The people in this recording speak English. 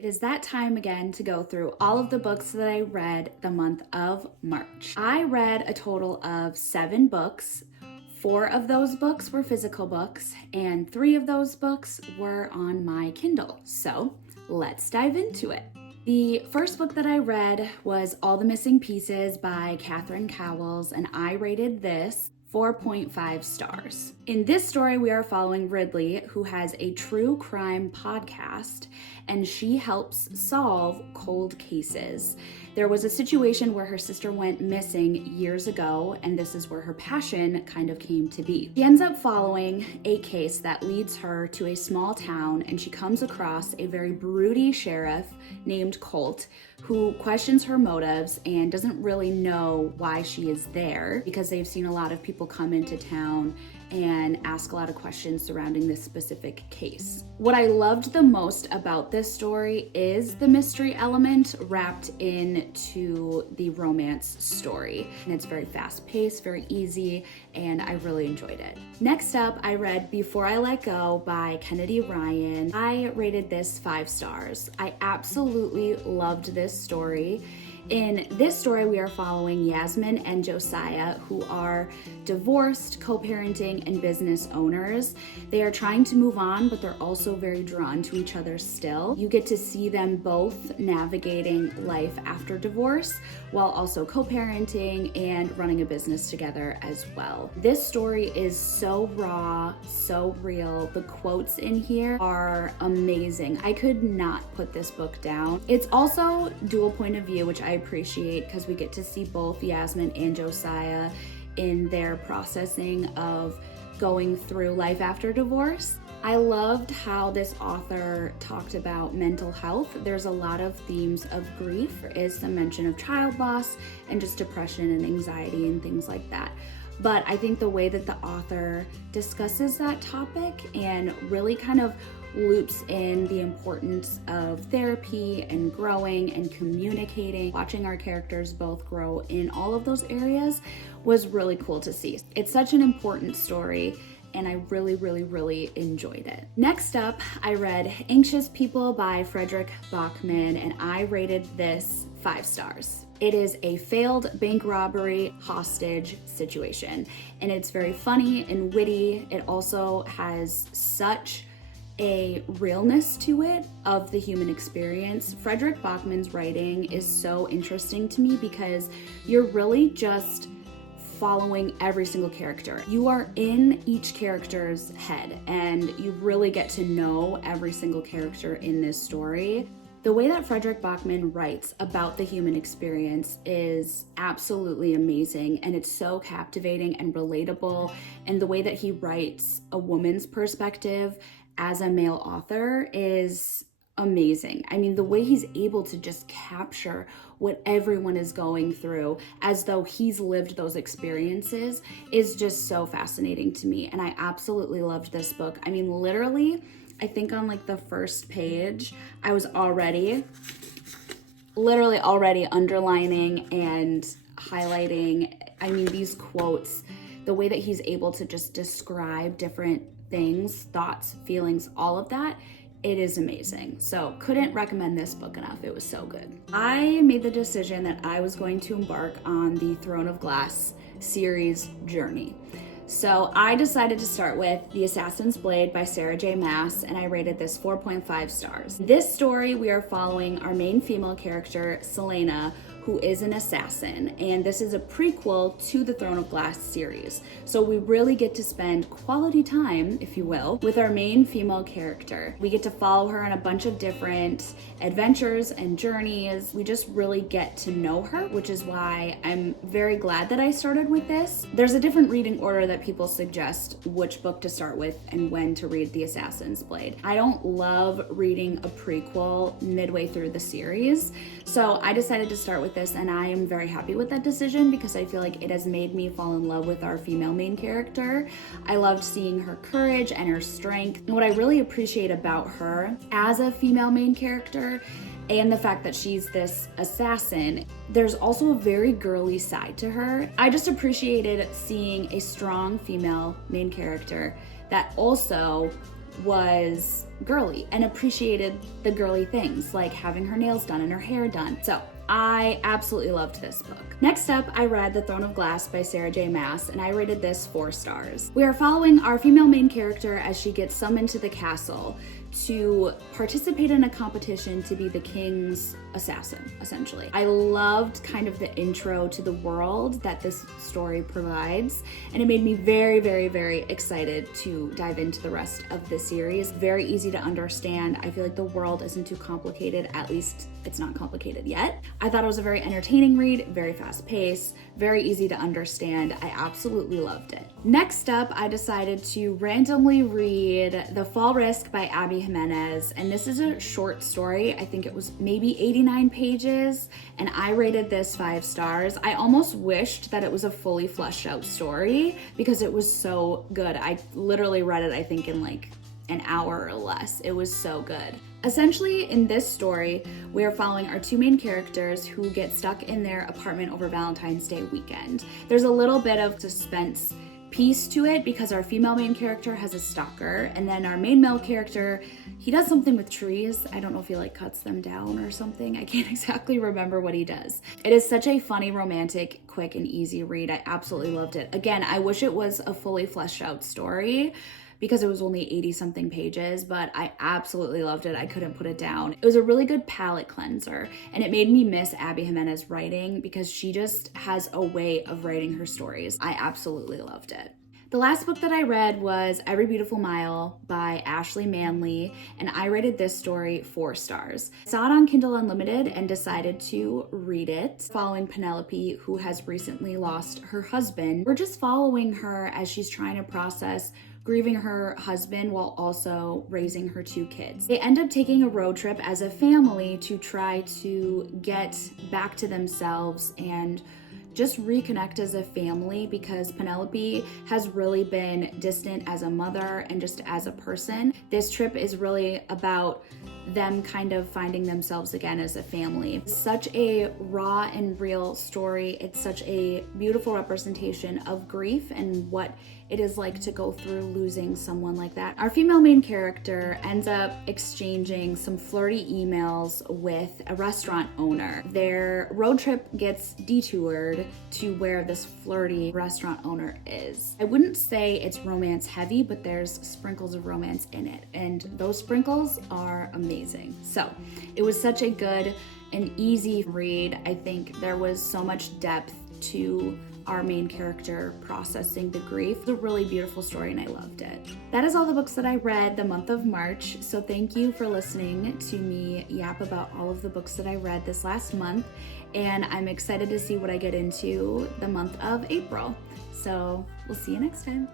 It is that time again to go through all of the books that I read the month of March. I read a total of 7 books. 4 of those books were physical books, and 3 of those books were on my Kindle. So let's dive into it. The first book that I read was All the Missing Pieces by Catherine Cowles, and I rated this 4.5 stars. In this story, we are following Ridley, who has a true crime podcast, and she helps solve cold cases. There was a situation where her sister went missing years ago, and this is where her passion kind of came to be. She ends up following a case that leads her to a small town, and she comes across a very broody sheriff named Colt, who questions her motives and doesn't really know why she is there because they've seen a lot of people come into town and ask a lot of questions surrounding this specific case. What I loved the most about this story is the mystery element wrapped into the romance story. And it's very fast-paced, very easy, and I really enjoyed it. Next up, I read Before I Let Go by Kennedy Ryan. I rated this 5 stars. I absolutely loved this story. In this story, we are following Yasmin and Josiah, who are divorced, co-parenting, and business owners. They are trying to move on, but they're also very drawn to each other still. You get to see them both navigating life after divorce while also co-parenting and running a business together as well. This story is so raw, so real. The quotes in here are amazing. I could not put this book down. It's also dual point of view, which I appreciate because we get to see both Yasmin and Josiah in their processing of going through life after divorce. I loved how this author talked about mental health. There's a lot of themes of grief. There is some mention of child loss and just depression and anxiety and things like that. But I think the way that the author discusses that topic and really kind of loops in the importance of therapy and growing and communicating, watching our characters both grow in all of those areas was really cool to see. It's such an important story, and I really enjoyed it. Next up, I read Anxious People by Frederick Bachman, and I rated this 5 stars. It is a failed bank robbery hostage situation, and it's very funny and witty. It also has such a realness to it of the human experience. Frederick Bachman's writing is so interesting to me because you're really just following every single character. You are in each character's head and you really get to know every single character in this story. The way that Frederick Bachman writes about the human experience is absolutely amazing, and it's so captivating and relatable, and the way that he writes a woman's perspective as a male author is amazing. I mean, the way he's able to just capture what everyone is going through as though he's lived those experiences is just so fascinating to me, and I absolutely loved this book. I mean, literally, I think on like the first page, I was already underlining and highlighting. I mean, these quotes, the way that he's able to just describe different things, thoughts, feelings, all of that, it is amazing. So couldn't recommend this book enough. It was so good. I made the decision that I was going to embark on the Throne of Glass series journey. So I decided to start with The Assassin's Blade by Sarah J. Maas, and I rated this 4.5 stars. This story, we are following our main female character, Selena, who is an assassin, and this is a prequel to the Throne of Glass series. So we really get to spend quality time, if you will, with our main female character. We get to follow her on a bunch of different adventures and journeys. We just really get to know her, which is why I'm very glad that I started with this. There's a different reading order that people suggest which book to start with and when to read The Assassin's Blade. I don't love reading a prequel midway through the series, so I decided to start with this, and I am very happy with that decision because I feel like it has made me fall in love with our female main character. I loved seeing her courage and her strength. And what I really appreciate about her as a female main character and the fact that she's this assassin, there's also a very girly side to her. I just appreciated seeing a strong female main character that also was girly and appreciated the girly things like having her nails done and her hair done. So I absolutely loved this book. Next up, I read The Throne of Glass by Sarah J. Maas, and I rated this 4 stars. We are following our female main character as she gets summoned to the castle to participate in a competition to be the king's assassin, essentially. I loved kind of the intro to the world that this story provides, and it made me very, very, very excited to dive into the rest of the series. Very easy to understand. I feel like the world isn't too complicated, at least it's not complicated yet. I thought it was a very entertaining read, very fast paced, very easy to understand. I absolutely loved it. Next up, I decided to randomly read The Fall Risk by Abby Jimenez, and this is a short story. I think it was maybe 89 pages, and I rated this 5 stars. I almost wished that it was a fully fleshed out story because it was so good. I literally read it, I think, in like an hour or less. It was so good. Essentially, in this story, we are following our 2 main characters who get stuck in their apartment over Valentine's Day weekend. There's a little bit of suspense piece to it because our female main character has a stalker, and then our main male character, he does something with trees. I don't know if he like cuts them down or something. I can't exactly remember what he does. It is such a funny, romantic, quick, and easy read. I absolutely loved it. Again, I wish it was a fully fleshed out story because it was only 80 something pages, but I absolutely loved it. I couldn't put it down. It was a really good palate cleanser, and it made me miss Abby Jimenez writing because she just has a way of writing her stories. I absolutely loved it. The last book that I read was Every Beautiful Mile by Ashley Manley, and I rated this story 4 stars. I saw it on Kindle Unlimited and decided to read it, following Penelope, who has recently lost her husband. We're just following her as she's trying to process grieving her husband while also raising her 2 kids. They end up taking a road trip as a family to try to get back to themselves and just reconnect as a family because Penelope has really been distant as a mother and just as a person. This trip is really about them kind of finding themselves again as a family. It's such a raw and real story. It's such a beautiful representation of grief and what it is like to go through losing someone like that. Our female main character ends up exchanging some flirty emails with a restaurant owner. Their road trip gets detoured to where this flirty restaurant owner is. I wouldn't say it's romance heavy, but there's sprinkles of romance in it, and those sprinkles are amazing. So it was such a good and easy read. I think there was so much depth to our main character processing the grief. It's a really beautiful story and I loved it. That is all the books that I read the month of March. So thank you for listening to me yap about all of the books that I read this last month. And I'm excited to see what I get into the month of April. So we'll see you next time.